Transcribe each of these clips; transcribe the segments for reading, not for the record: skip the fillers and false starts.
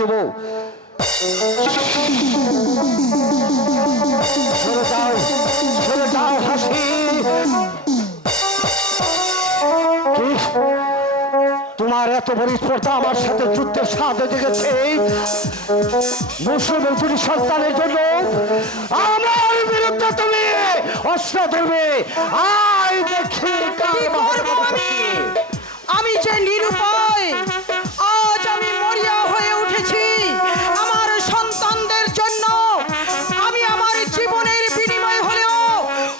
দেব। সরে যাও হাসি। তোমার এত বড় স্পর্ধা আমার সাথে যুদ্ধের সাথে জেগেছে মুসলিমের দুটি সন্তানের জন্য। আমার বিরুদ্ধে তুমি অস্ত্র ধরবে। আয় দেখি আমি যে নিরুপায়, আজ আমি মরিয়া হয়ে উঠেছি আমার সন্তানদের জন্য। আমি আমার জীবনের বিনিময় হলেও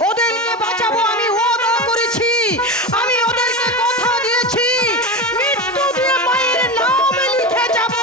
ওদেরকে বাঁচাবো আমি ওয়াদা করেছি। আমি ওদেরকে কথা দিয়েছি মৃত্যু দিয়ে মায়ের নাম লিখে যাব।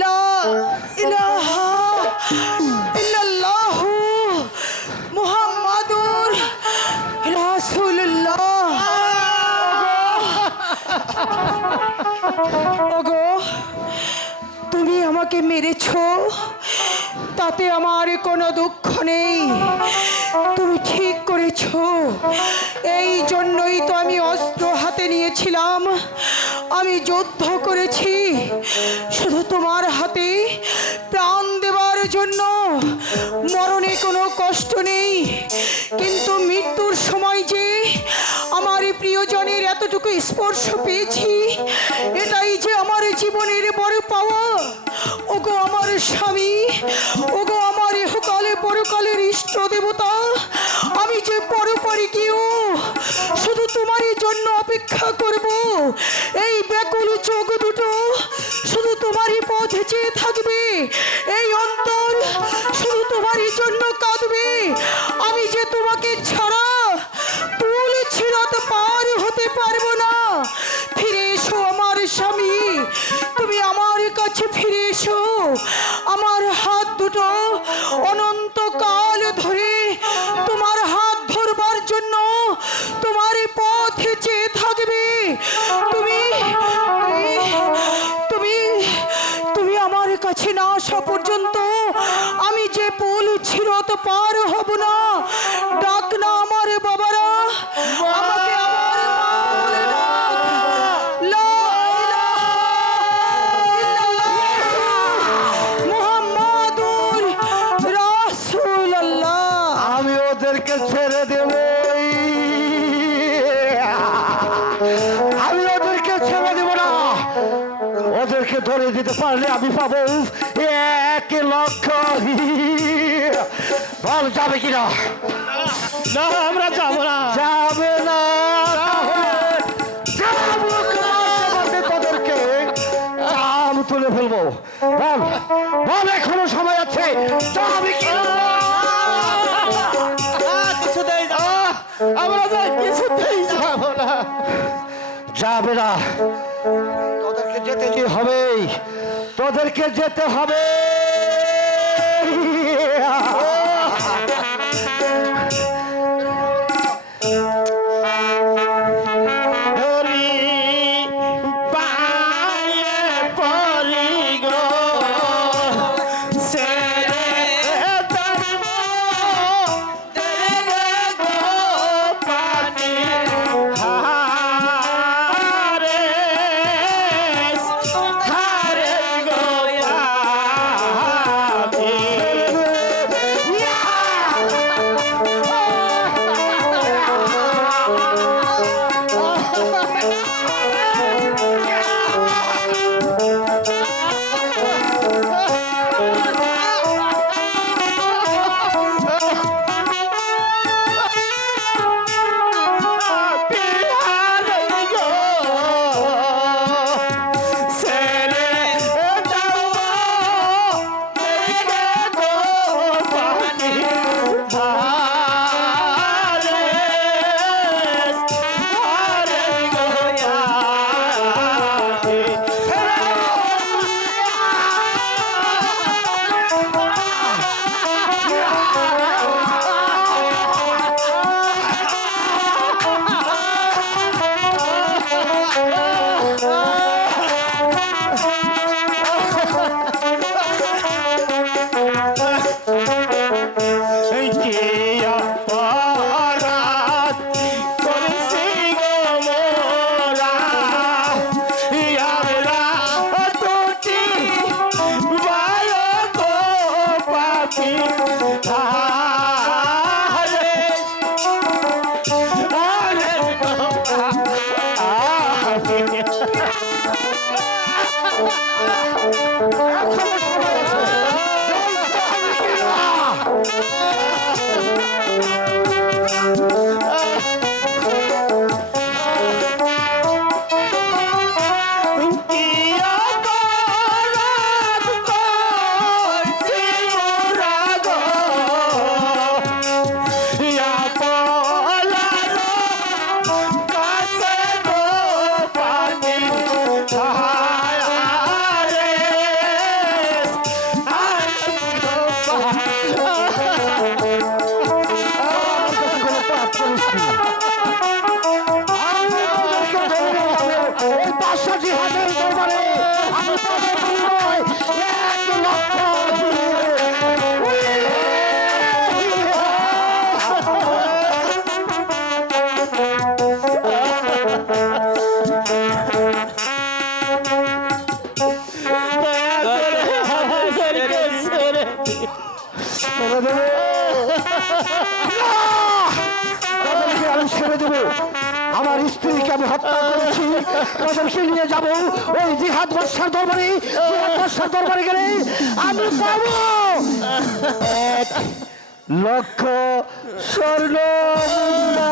লা ইলাহা ইল্লাল্লাহু মুহাম্মাদুর রাসূলুল্লাহ। ওগো, তুমি আমাকে মেরেছো, তাতে আমার কোনো দুঃখ নেই। তুমি ঠিক করেছো, এই জন্যই তো আমি অস্ত্র হাতে নিয়েছিলাম। আমি যুদ্ধ করেছি শুধু তোমার হাতে প্রাণ দেওয়ার জন্য। মরণে কোনো কষ্ট নেই, কিন্তু মৃত্যুর সময় যে আমার প্রিয়জনের এতটুকু স্পর্শ পেয়েছি, এটাই যে আমার জীবনের বড় পাওয়া। ওগো আমার স্বামী, ওগো আমার ইহকালে পরকালের ইষ্ট দেবতা, আমি যে পরপারে গিয়েও শুধু তোমারই জন্য অপেক্ষা করব। এই ব্যাকুল চোখ দুটো শুধু তোমারই পথ চেয়ে থাকবে, এই অন্তর শুধু তোমারই জন্য কাঁদবে। আমি যে তোমাকে ছাড়া তুল ছিরাত পার হতে পারবো না। ফিরে এসো আমার স্বামী, তুমি আমার কাছে ফিরে এসো। আমার হাত দুটো অনন্তকাল ধরে তোমার হাত ধরবার জন্য তোমার পথে চেয়ে থাকবে। তুমি তুমি তুমি আমার কাছে না আসা পর্যন্ত আমি যে পুল ছিরত পার হব না। ডাক না আমার বাবারা, আমাকে আমার মা বলে ডাক। লা ইলাহা ইল্লাল্লাহ মুহাম্মাদুর রাসূলুল্লাহ। আমি ওদেরকে ছেড়ে দেব। আমি ওদেরকে ছেড়ে দেব না। ওদেরকে ধরে দিতে পারলে আমি পাবো 1,00,000। বল যাবে কিনা? না, আমরা যাবো না। যাবে না, তোদেরকে চাম তুলে ফেলবো। বল বল, এখনো সময় আছে। যাবে কিনা? কিছুতেই যাবো না। আমরা যাই, কিছুতেই যাবো না। যাবে না, তোদেরকে যেতে হবে, তোদেরকে যেতে হবে। পানি আরে আরে কি অপরাধ করছি মোরা গো, আপলার কাছে গো পানি হায় হারে ওই 500 জিহাদের দরবারে আমি পাবো বিনিময় 1 লক্ষ তাদেরকে আমি ছেড়ে দেবো। আমার স্ত্রীকে আমি হত্যা করেছি, তাদেরকে নিয়ে যাব ওই জিহাদ বাদশার দরবারে। জিহাদ বাদশার দরবারে গেলে আমি পাবো 1 লক্ষ স্বর্ণ মুদ্রা।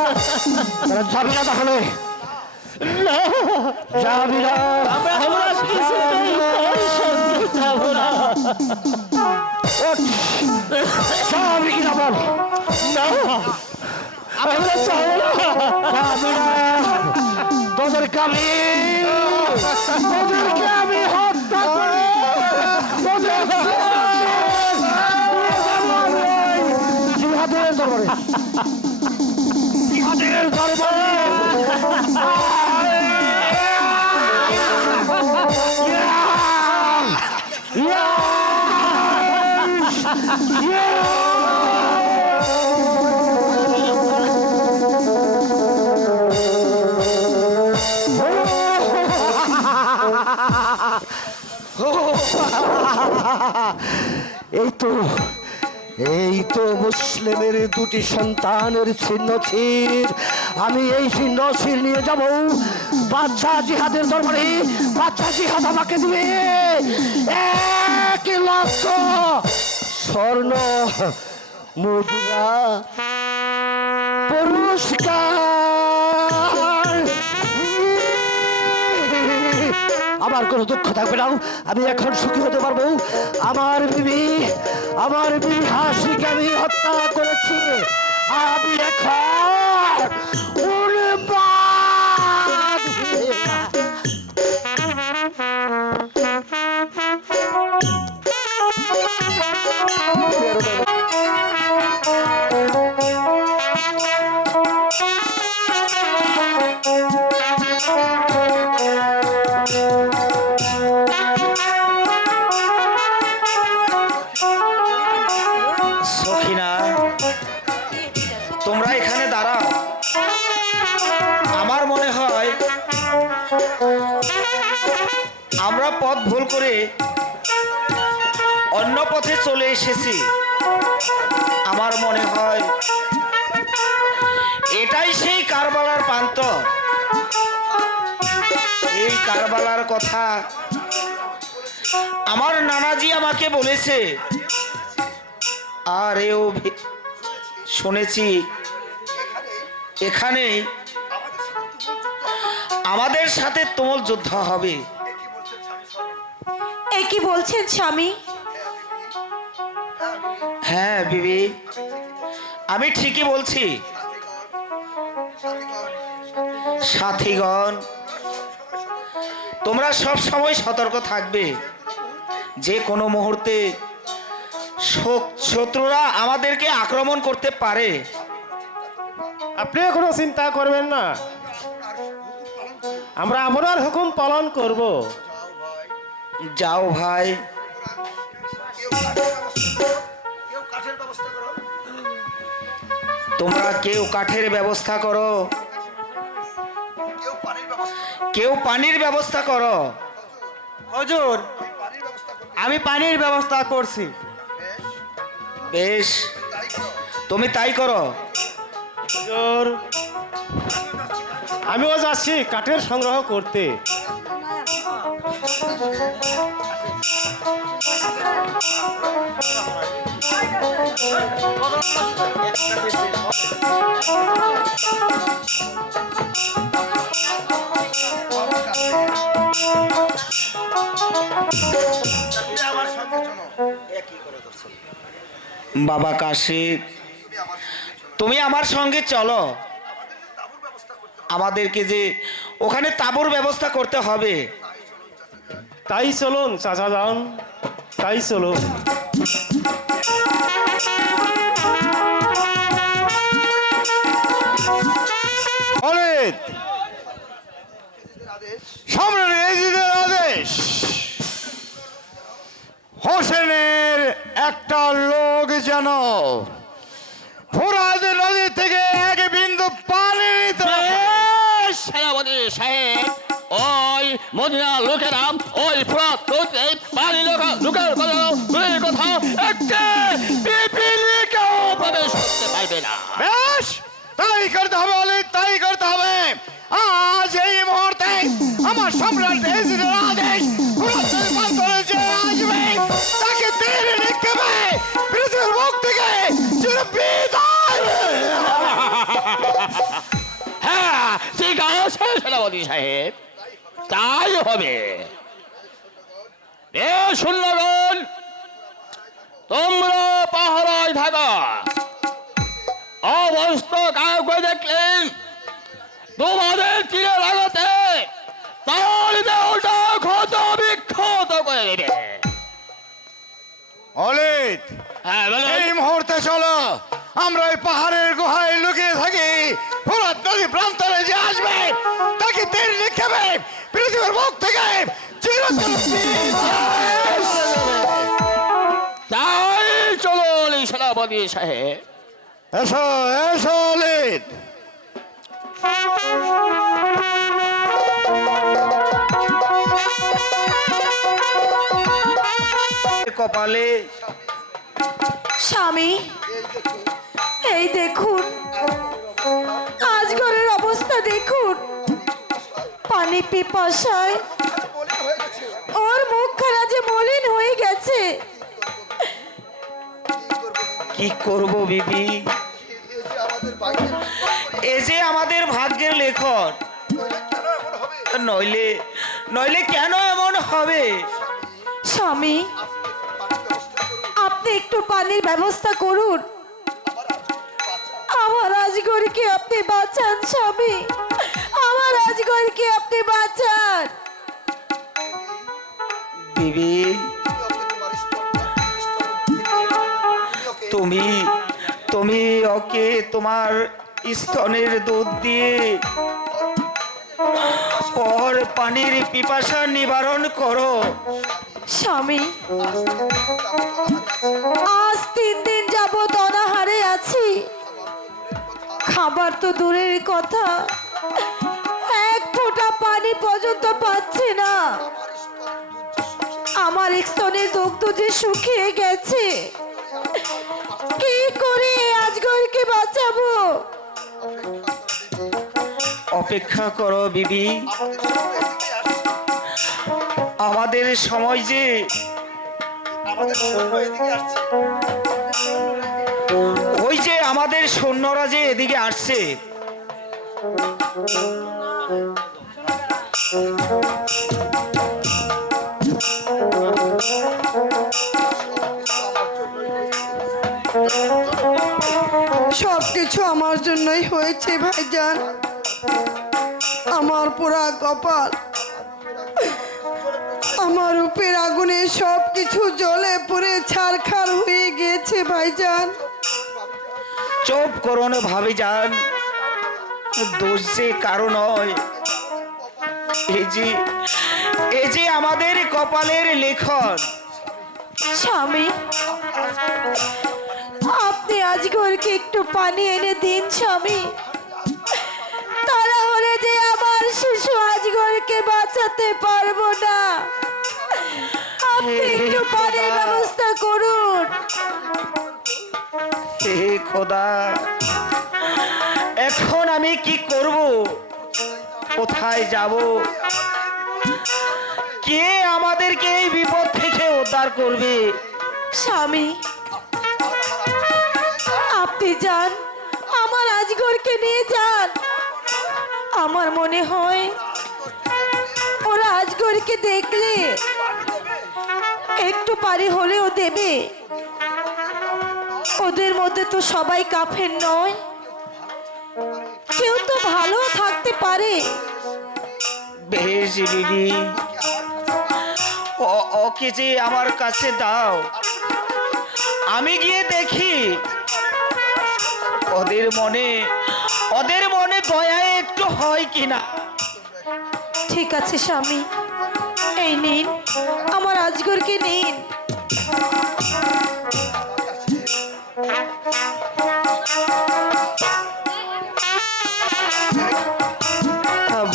তারা যাবি না তাহলে? যাবি না? আমরা কিছুতেই তোর সঙ্গে যাব না। ওঠ, যাবি কিনা বল? না, আমরা যাব না। যাবি না? তোদেরকে আমি হত্যা করে জিহাদের দরবারে, জিহাদের দরবারে এই তো মুসলিমের 2টি সন্তানের ছিন্নছির। আমি এই ছিন্নছির নিয়ে যাব বাদশা জিহাদের দরবারে। বাদশা জিহাদ আমাকে দিবে 1 লক্ষ স্বর্ণ মুদ্রা পুরস্কার। আমার কোনো দুঃখ থাকবে না, আমি এখন সুখী হতে পারবো। আমার বিবি হাসিকে আমি হত্যা করেছি। আমি এখন উন্মাদ। সখিনা, তোমরা এখানে দাঁড়াও। আমার মনে হয় আমরা পথ ভুল করে অন্য পথে চলে এসেছি। আমার মনে হয় এটাই সেই কারবালার প্রান্ত। এই কারবালার কথা আমার নানাজি আমাকে বলেছে, আর এও শুনেছি এখানে আমাদের সাথে তুমুল যুদ্ধ হবে। এ কি বলছেন স্বামী? হ্যাঁ বিবি, আমি ঠিকই বলছি। সাথীগণ, তোমরা সব সময় সতর্ক থাকবে। যে কোনো মুহূর্তে শত্রুরা আমাদেরকে আক্রমণ করতে পারে। আপনিও কোনো চিন্তা করবেন না, আমরা আপনার হুকুম পালন করব। যাও ভাই। তোমরা কেউ কাঠের ব্যবস্থা করো, কেউ পানির ব্যবস্থা করো। হুজুর, আমি পানির ব্যবস্থা করছি। বেশ, তুমি তাই করো। হুজুর, আমিও যাচ্ছি কাঠের সংগ্রহ করতে। বাবা কাশী, তুমি আমার সঙ্গে চলো। আমাদেরকে যে ওখানে তাঁবুর ব্যবস্থা করতে হবে। তাই চলুন চাচা যান, তাই চলুন। খালিদ, সম্রাট এজিদের আদেশ, হোসেনের একটা লোক যেন ফোরাত নদী থেকে এক বিন্দু পানি নিতে পারে। সেনাপতি সাহেব, ওই মদিনা লোকেরা ওই ফোরাত নদীতে পানি লোকের কোথাও একটা পিপিলিকেও প্রবেশ করতে পারবে না। বেশ, তাই করতে হবে অলি, তাই করতে হবে। আজ এই মুহূর্তে আমার সম্রাট এজিদের আদেশ, ফোরাত নদী প্রান্তরে যে আসবে তাকে তীর নিক্ষেপে পৃথিবীর মুখ থেকে চিরবিদায়। হ্যাঁ, ঠিক আছে সেনাপতি সাহেব, তাই হবে। এ শূন্যগণ, তোমরা পাহারায় থাকা। অবস্থ কাউকে দেখলেন তোমাদের তীরে লাগাতে, তাহলে ওটা ক্ষত বিক্ষত করে দেবে। অলিত, হ্যাঁ, বলুন। এই মুহূর্তে চলো, আমরা ওই পাহাড়ের গুহায় লুকিয়ে থাকি। ফোরাত নদী প্রান্তরে যে আসবে তাকে তীর নিক্ষেপে পৃথিবীর মুখ থেকে চিরতরে বিদায়। তাই চলুন সেনাপতি সাহেব। এসো এসো অলিত। কপালে স্বামী, এই দেখুন আজগরের অবস্থা দেখুন। পানি পিপাসায় ওর মুখখানা যে মলিন হয়ে গেছে। কি করব বিবি? এ যে আমাদের ভাগ্যের লেখন। নইলে নইলে কেন এমন হবে? স্বামী, আপনি একটু পানির ব্যবস্থা করুন। আমার আজগরকে আপনি বাঁচান স্বামী, আমার আজগরকে আপনি বাঁচান। বিবি, তুমি তুমি ওকে তোমার স্তনের দুধ দিয়ে ওর পানির পিপাসা নিবারণ করো। স্বামী, আজ 3 দিন যাবত অনাহারে আছি। খাবার তো দূরের কথা, এক ফোঁটা পানি পর্যন্ত পাচ্ছি না। আমার স্তনের দুগ্ধ যে শুকিয়ে গেছে। কি করে আজগরকে বাঁচাবো? অপেক্ষা করো বিবি, আমাদের সময় যে ওই যে আমাদের সৈন্যরা যে এদিকে আসছে। সবকিছু আমার জন্যই হয়েছে ভাইজান। আমার পোড়া কপাল, আমার উপের আগুনে সবকিছু জ্বলে পুড়ে ছারখার হয়ে গেছে ভাইজান। চুপ করুন ভাবি যান, দোষ যে কারো নয়। এই যে আমাদের কপালের লেখন। স্বামী, আপনি আজগরকে একটু পানি এনে দিন স্বামী, তারা হলে যে আমার শিশু আজগরকে বাঁচাতে পারবো না। আপনি একটু পানির ব্যবস্থা করুন। হে খোদা, এখন আমি কি করব? কোথায় যাব? কে আমাদেরকে এই বিপদ থেকে উদ্ধার করবে? স্বামী, আপনি যান, আমার আজগরকে নিয়ে যান। আমার মনে হয় ওরা আজগরকে দেখলে একটু পারি হলেও দেবে। ওদের মধ্যে তো সবাই কাফের নয়, কেউ তো ভালো থাকতে পারে। বেশ বিবি, ওকে যে আমার কাছে দাও, আমি গিয়ে দেখি ওদের মনে দয়া একটু হয় কিনা। ঠিক আছে স্বামী, এই নিন, আমার আজগরকে নিন।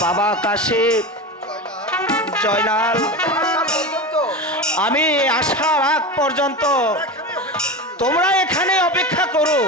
বাবা কাশিপ, জয়নাল, আমি আসার আগ পর্যন্ত তোমরা এখানে অপেক্ষা করো।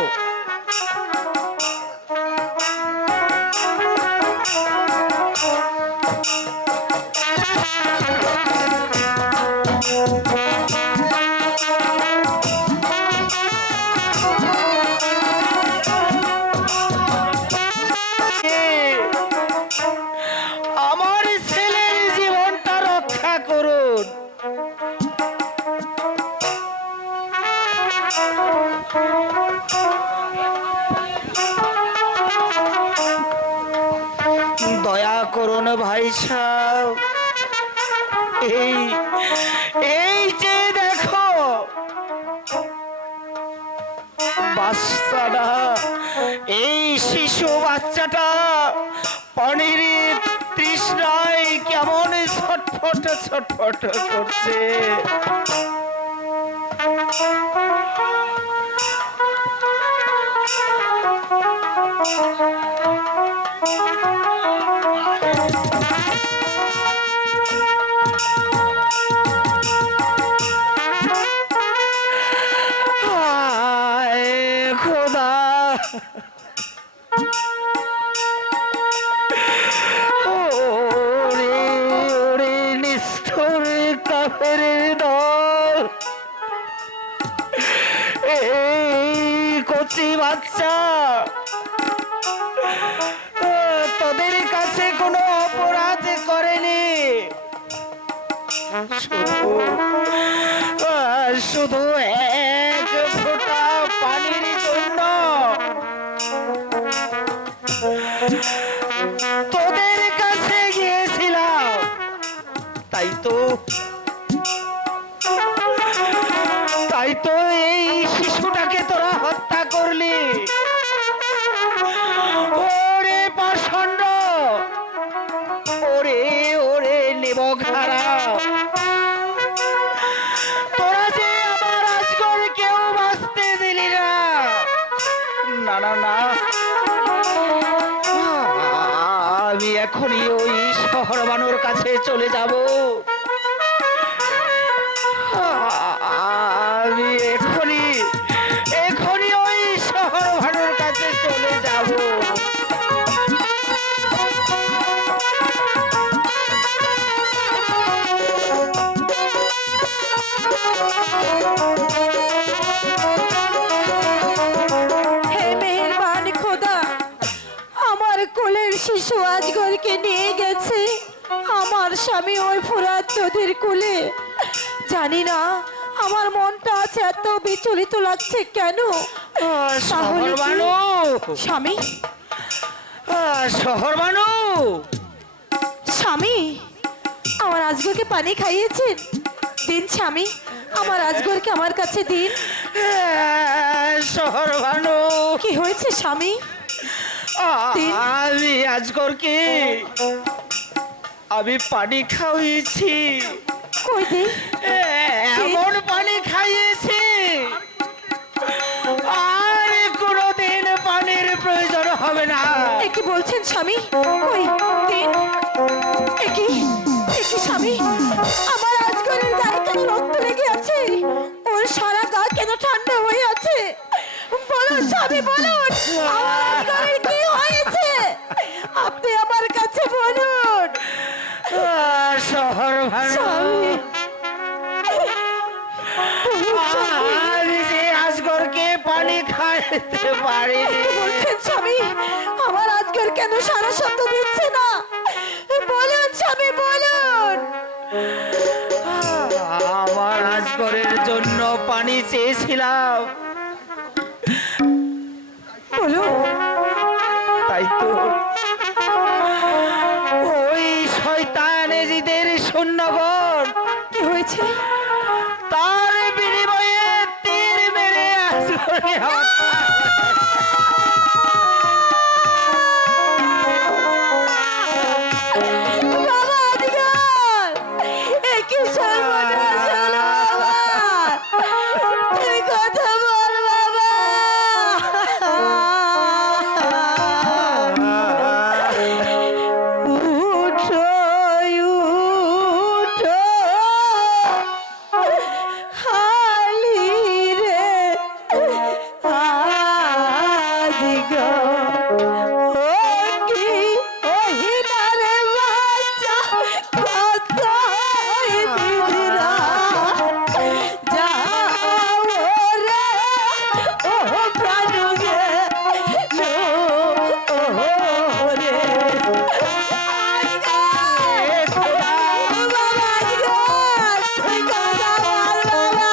আমার ছেলের জীবনটা রক্ষা করুন। দয়া করুন ভাই সাহেব, এই যে দেখো বাচ্চাটা, এই শিশু বাচ্চাটা পানির তৃষ্ণায় কেমন ছটফট ছটফট করছে। হায় খোদা, ওরে ওরে নিষ্ঠুর কাফের দল, এই কচি বাচ্চা তোদের কাছে কোনো অপরাধ করেনি, শুধু এক ফোঁটা পানির জন্য তোদের কাছে গিয়েছিলাম। তাই তো এই শিশুটাকে তোরা হত্যা করলি। ওরে পাষণ্ড, ওরে ওরে নিবঘারা, তোরা যে আমার আজগর কেউ বাঁচতে দিলি না। না না না, আমি এখনই ওই শহর বানুর কাছে চলে যাব। আমি এখনই ওই শহর বানুর কাছে চলে যাব। হে মেহেরবান খোদা, আমার কোলের শিশু আজগরকে নিয়ে গেছে আমার স্বামী ওই ফুরাত নদীর কূলে। জানি না আমার মনটা আজ এত বিচলিত লাগছে কেন। শহর বানু, স্বামী, শহর বানু, স্বামী, আমার আজগরকে পানি খাইয়েছেন? দিন স্বামী, আমার আজগরকে আমার কাছে দিন। শহর বানু, কি হয়েছে স্বামী? আমি আজগরকে আমি পানি খাওয়িয়েছি। কই দিন। এমন পানি খাইয়েছি আর কোনোদিন পানির প্রয়োজন হবে না। কি বলছেন স্বামী? কই দিন। কি স্বামী, আমার আজগরের গায়ে কেন রক্ত লেগে আছে? ওর সারা গা কেন ঠান্ডা হয়ে আছে? বলো স্বামী বলুন আমার আজগরের কি হয়েছে আপনি আমার কাছে বলুন শহর স্বামী আমি যে আজগরকে পানি খাইতে পারি কি বলছেন স্বামী আমার আজগর কেন সারা শব্দ দিচ্ছে না বলুন স্বামী বলুন আমার আজগরের জন্য পানি চেয়েছিলাম বলুন তাই তো ওই শয়তান এজিদের শূন্যগর কি হয়েছে তার বিনিময়ে তীর মেরে আজগরকে বাবা আজগর এ কি সর্বনাশ হলো আমার তুই কথা বল বাবা উঠো উঠো হালি রে আজগর ও কি ওহিনারে বাচ্চা কত দিদিরা যাও রে ও প্রাণু গে ও রে বাবা আজগর তুই কথা বল বাবা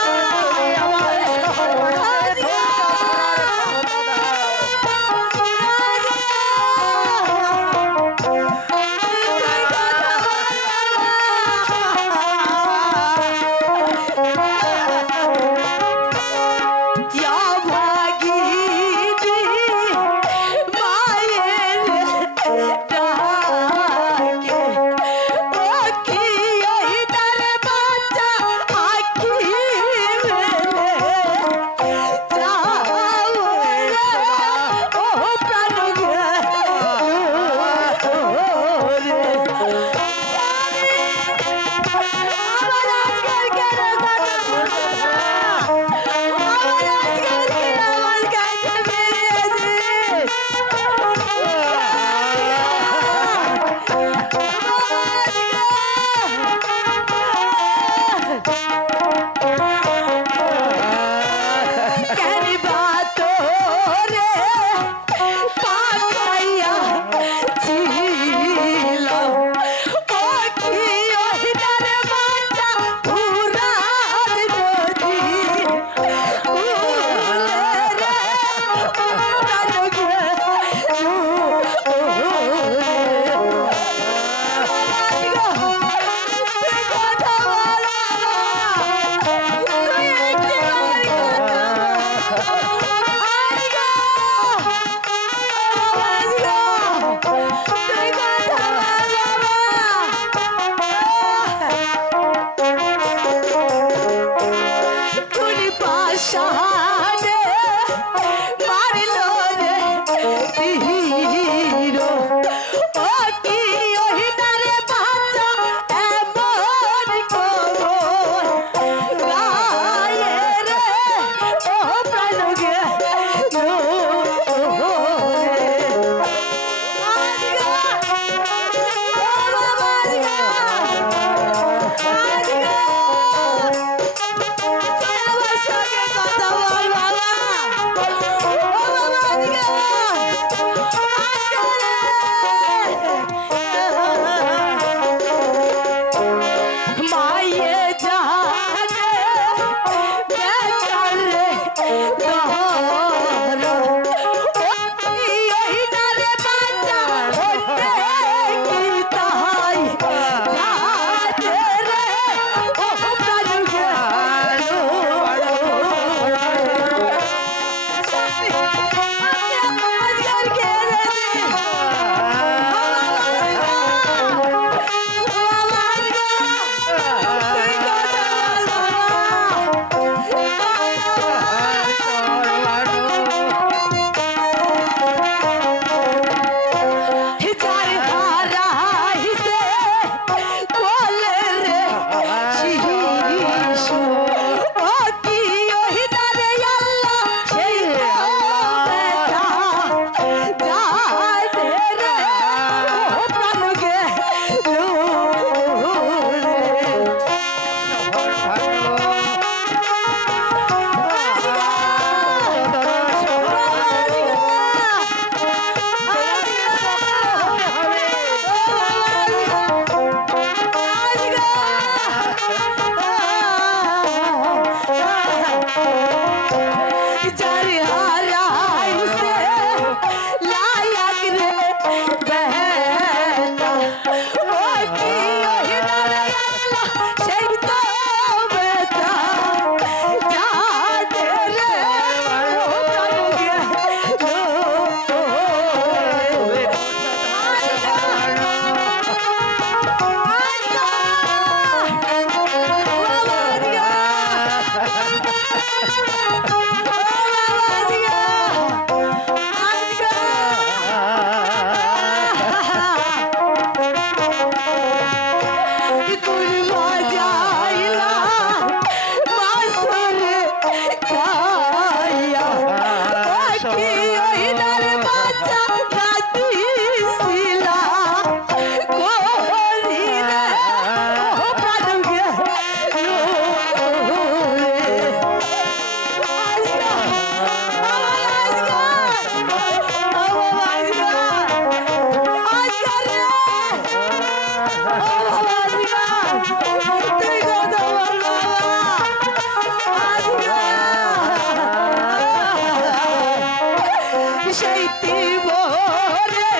সেই তীবরে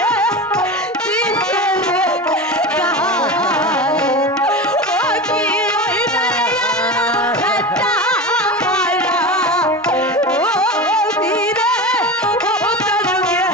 দিশে গাল। ও কি ওই নারায়ণ মালা, ও বীরে ও প্রাণুকে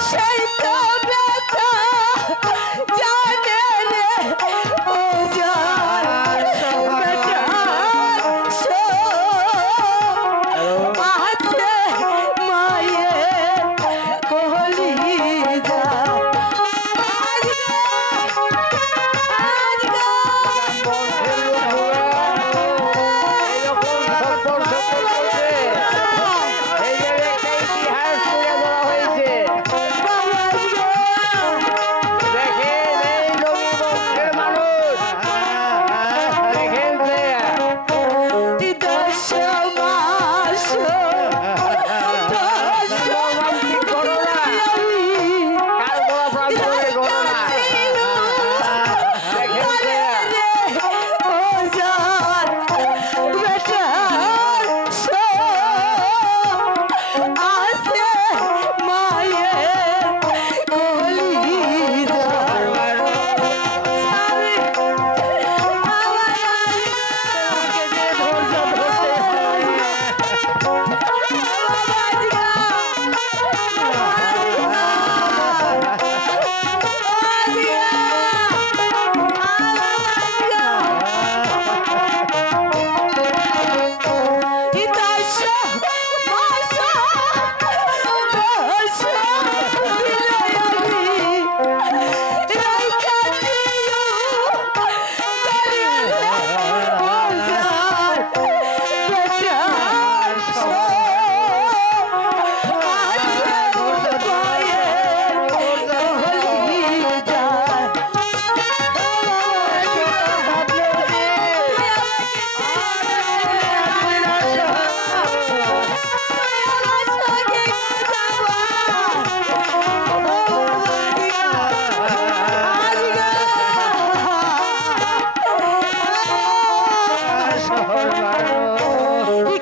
সেই তো ব্যথা জানে রে ও জান বেটা সো আছে মায়ের কলি যা এই যে একটা ইতিহাস তুলে ধরা হয়েছে দেখেন এই রবি বংশের মানুষ দেখেন দশ মাস রোমান্টিক ঘটনা কার বলা প্রান্তরে ঘটনা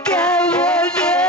কেমন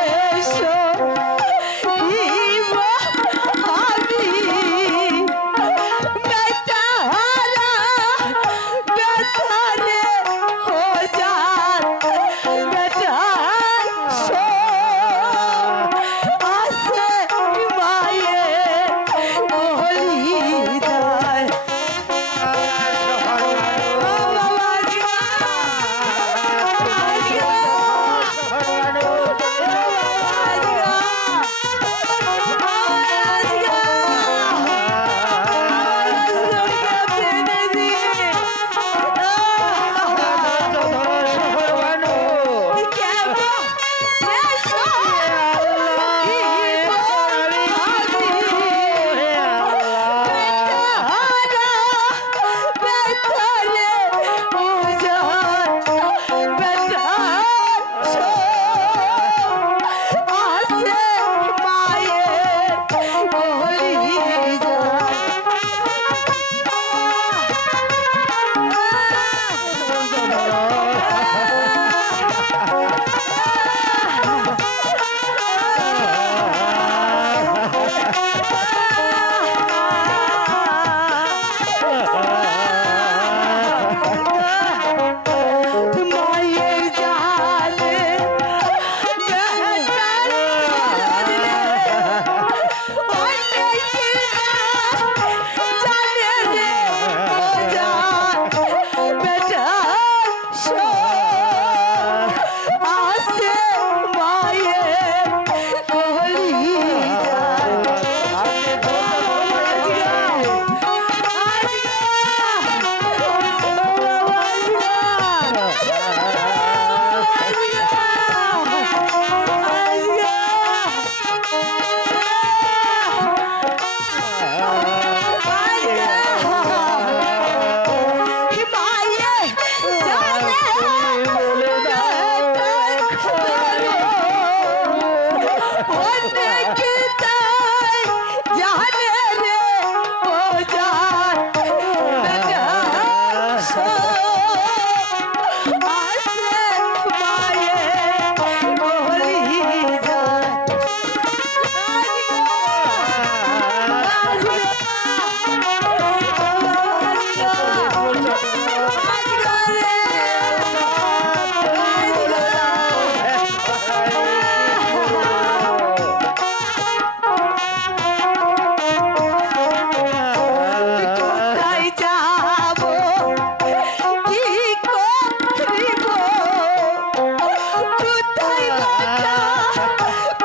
বেটা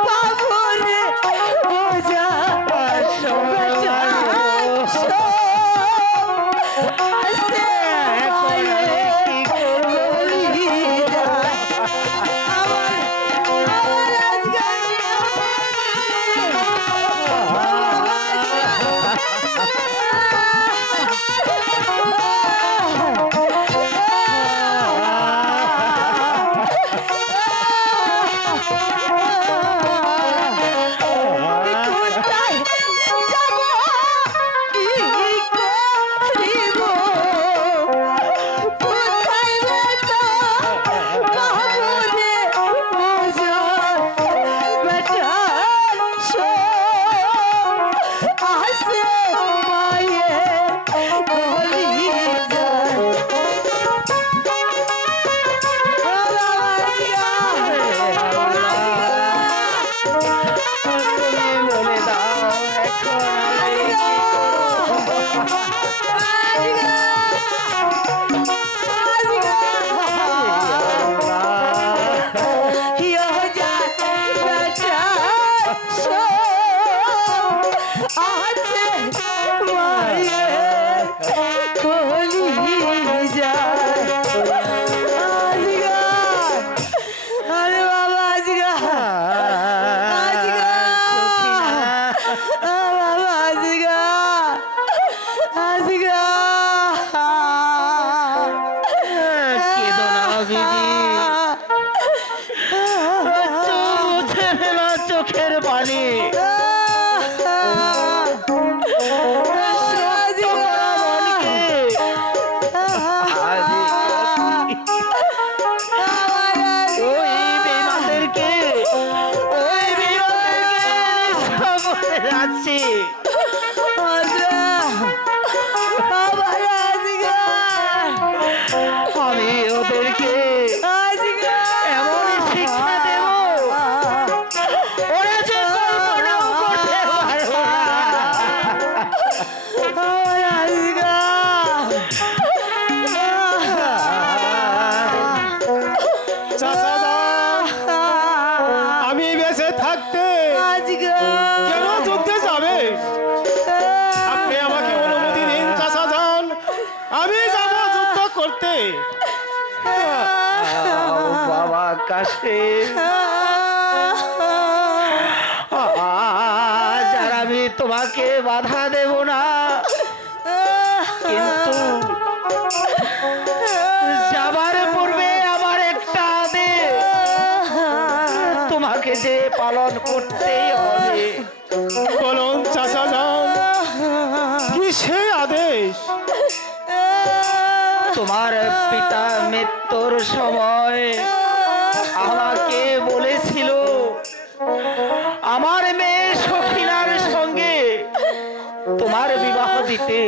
পাবো রে ওজা বেটা সো আসে মায়ের কোলি যায় আমার কোথায় যাব কি করিব কোথায় বেটা পাবো রে ওজা বেটা সো আসে মায়ের কোলি যায় তুমি বলে দাও এখন আমি কি আরে বাবা আজগা বাবা আজগা আজগা কেঁদো না বিবি মুছে ফেলো চোখের পানি ওই বেঈমানদেরকে নিঃস্ব করে যাচ্ছি আমি ওদেরকে এমন শিক্ষা দেব ওরা যে কল্পনাও করতে পারবে চাচা যান, আমি বেঁচে থাকতে কেন যুদ্ধে যাবে? আপনি আমাকে অনুমতি দিন চাচা যান, আমি যাব যুদ্ধ করতে। বাবা কাশিম আজ আর আমি তোমাকে বাধা দেব না কিন্তু যাবার পূর্বে আমার একটা আদেশ তোমাকে যে পালন করতেই হবে বলুন চাচা যান, কি সেই আদেশ? তোমার পিতা মৃত্যুর সময় আমাকে বলেছিল আমার মেয়ে সখিনার সঙ্গে তোমার বিবাহ দিতে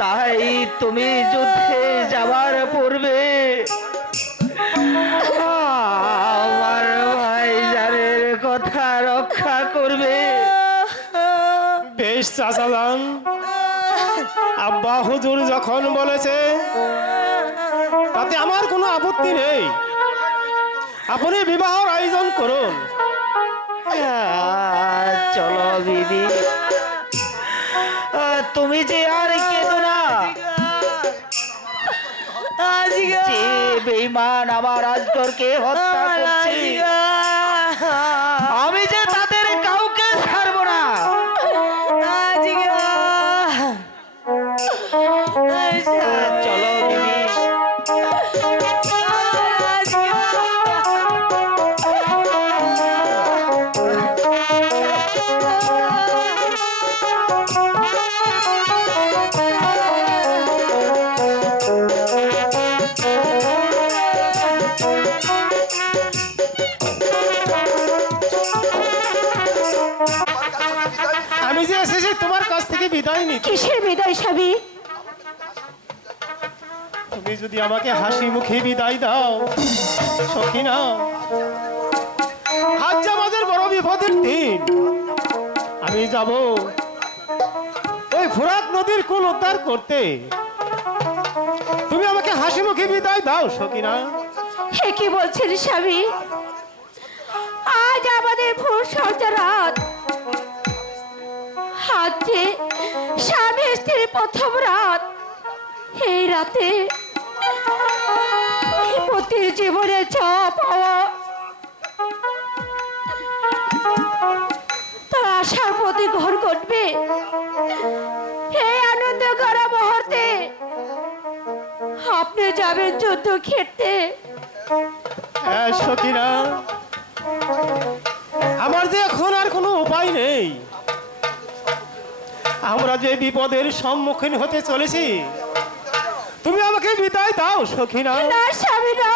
তাই তুমি যুদ্ধে যাবার পূর্বে আমার ভাইজানের কথা রক্ষা করবে বেশ চাচা যান, আব্বা হুজুর যখন বলেছে তাতে আমার কোনো আপত্তি নেই। আপনি বিবাহর আয়োজন করুন। চলো বিবি তুমি যে আর কেঁদো না যে বেঈমান আমার আজগরকে হত্যা করছে আমি যে তাদের কাউকে ছাড়বো না চলো বিবি আমি যে এসেছি তোমার কাছ থেকে বিদায় নিতে। কিসের বিদায় স্বামী? তুমি যদি আমাকে হাসি মুখে বিদায় দাও সখিনা, আজ যে আমাদের বড় বিপদের দিন। আমি যাব ওই ফোরাত নদীর কুল উদ্ধার করতে। তুমি আমাকে হাসি মুখে বিদায় দাও সখিনা। হে কি বলছেন স্বামী? আজ আমাদের ভোর সন্ধ্যা রাত, আজ যে স্বামী স্ত্রীর প্রথম রাত। এই রাতে পতির জীবনে চাওয়া পাওয়া, তার আশার প্রতি ঘর ঘটবে। এই আনন্দ করা মুহূর্তে আপনি যাবেন যুদ্ধ খেতে। হ্যাঁ সখিনা, আমার যে এখন আর কোনো উপায় নেই। আমরা যে বিপদের সম্মুখীন হতে চলেছি, তুমি আমাকে বিদায় দাও সখিনা। না স্বামী না,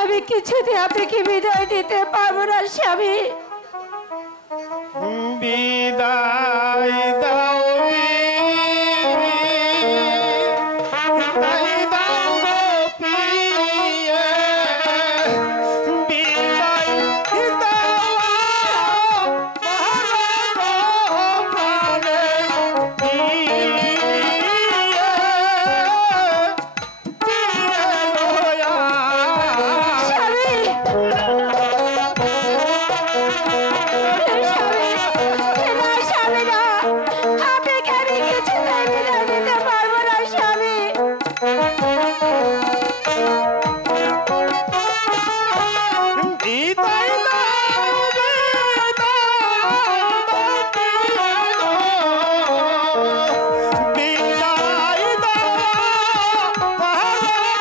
আমি কিছুতে আপনাকে বিদায় দিতে পারবো না স্বামী। বিদায় দাও, বিদায় দাও গো প্রিয়ে, বিদায় দাও প্রাণে প্রিয়ে, স্বামী, না স্বামী না, আপনাকে আমি কিছুতে বিদায় দিতে পারবো না স্বামী। বিদায় দাও, বিদায় দাও প্রাণের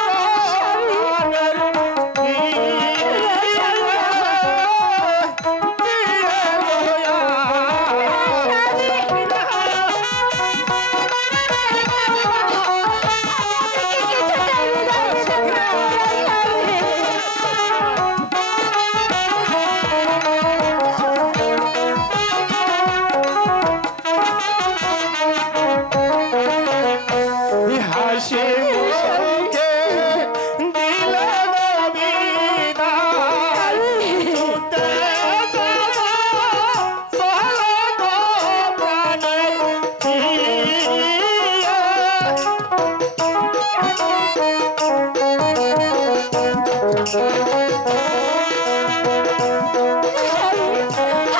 হাসি মুখে দিলে গো বিদায়, ছুটে যাব চলে গো প্রাণের প্রিয়ে।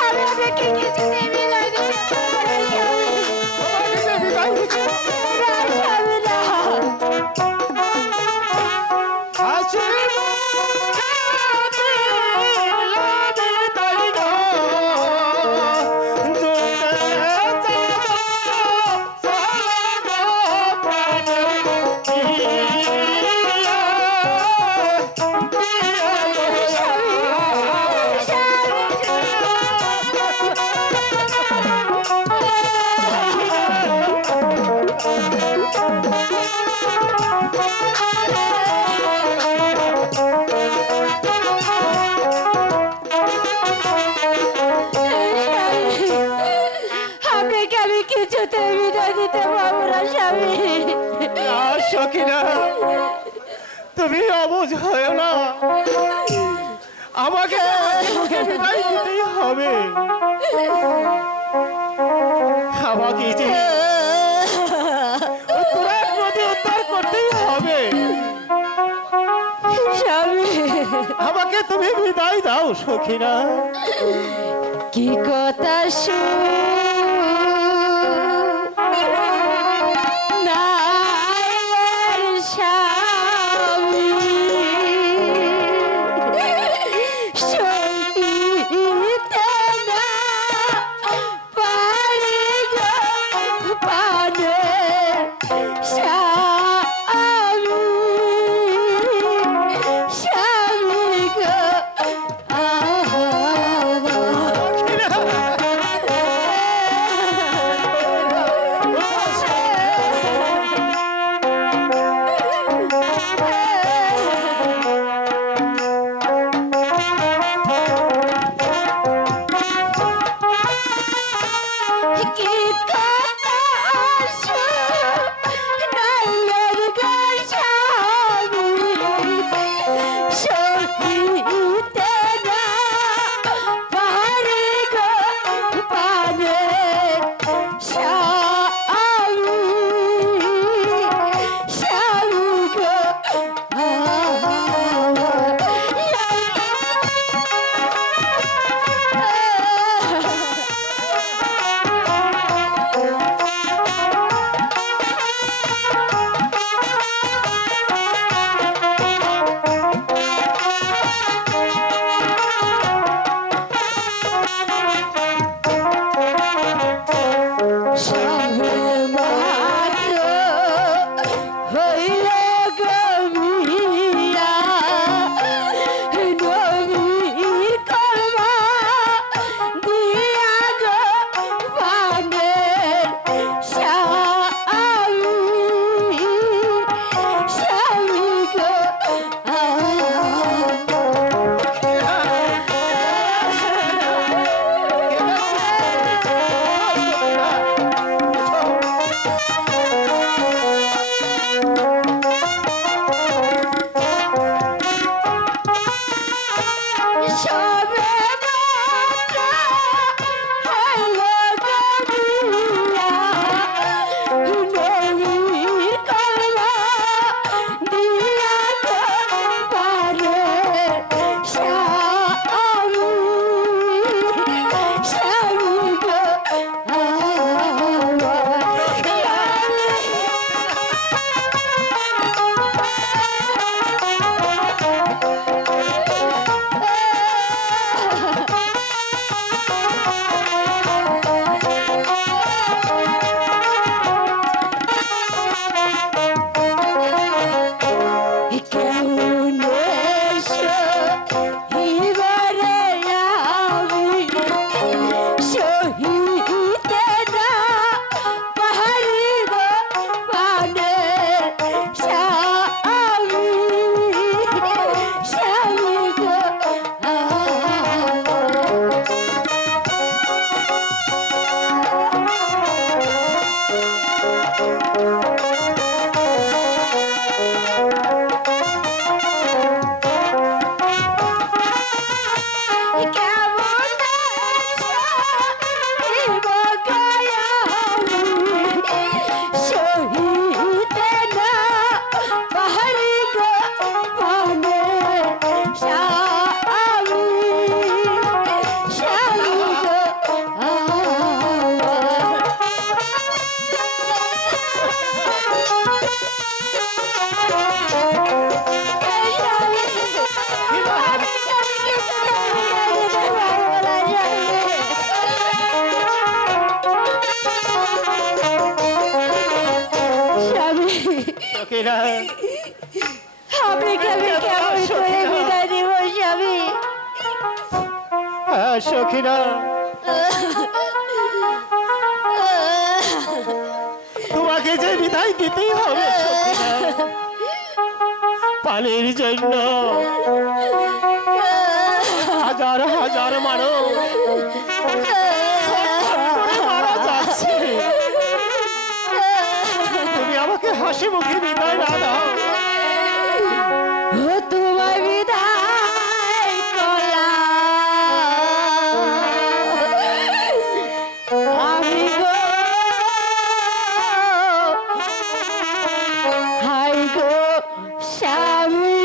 আমি আপনাকে কিছুতে বিদায় দিতে পারবো না স্বামী। না স্বামী না। হাসি মুখে দিলে বিদায় গো, ছুটে যাব চলে গো প্রাণের আপনাকে আমি কিছুতে বিদায় দিতে পারবো না স্বামী। সখিনা, তুমি অবুঝ হয় না, আমাকে বিদায় দিতেই হবে। আমাকে যে তুরাগ নদী উদ্ধার করতেই হবে। স্বামী, আমাকে তুমি বিদায় দাও সখিনা। কি কথা শুনাইলেন স্বামী, সইতে না পারি গো প্রাণের স্বামী, স্বামী গো আহা। সবে মাত্র হলো গবিয়া নবীর কলমা দিয়া তো পারে স্বামী স্বামী গো কেমন এসো এবারে আমি শহীদে না পাহাড়ি গো পানে স্বামী স্বামী গো কেমন এসো এবারে আমি শহীদে না পাহাড়ি গো পানে স্বামী স্বামী গো সখীরা আমি কেমন করে বিদায় দিব স্বামী হ্যাঁ সখীরা তোমাকে যে বিদায় দিতেই হবে সখীরা। পানির জন্য হাজার হাজার মানুষ মারা যাচ্ছে। তুমি আমাকে হাসি মুখে বিদায় না দাও। তোমায় বিদায় করলাম আমি গো হাই গো স্বামী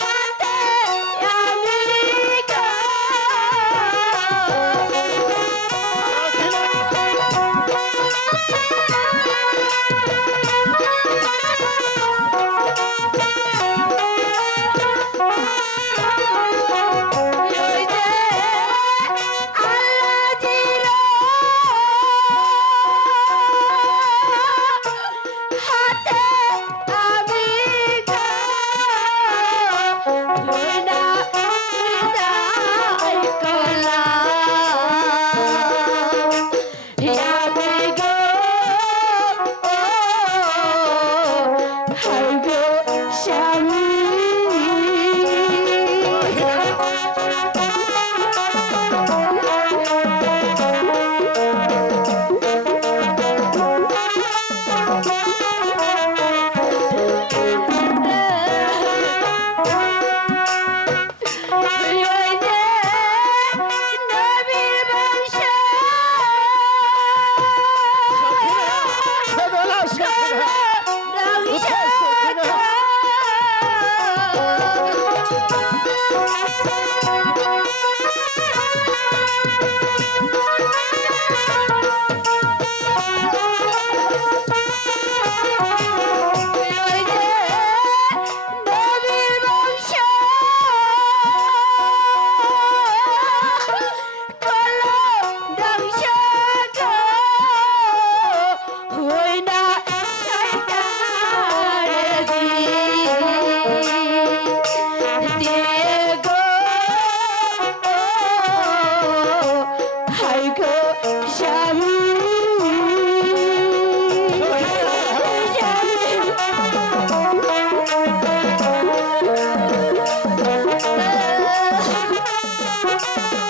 হাতে আমি না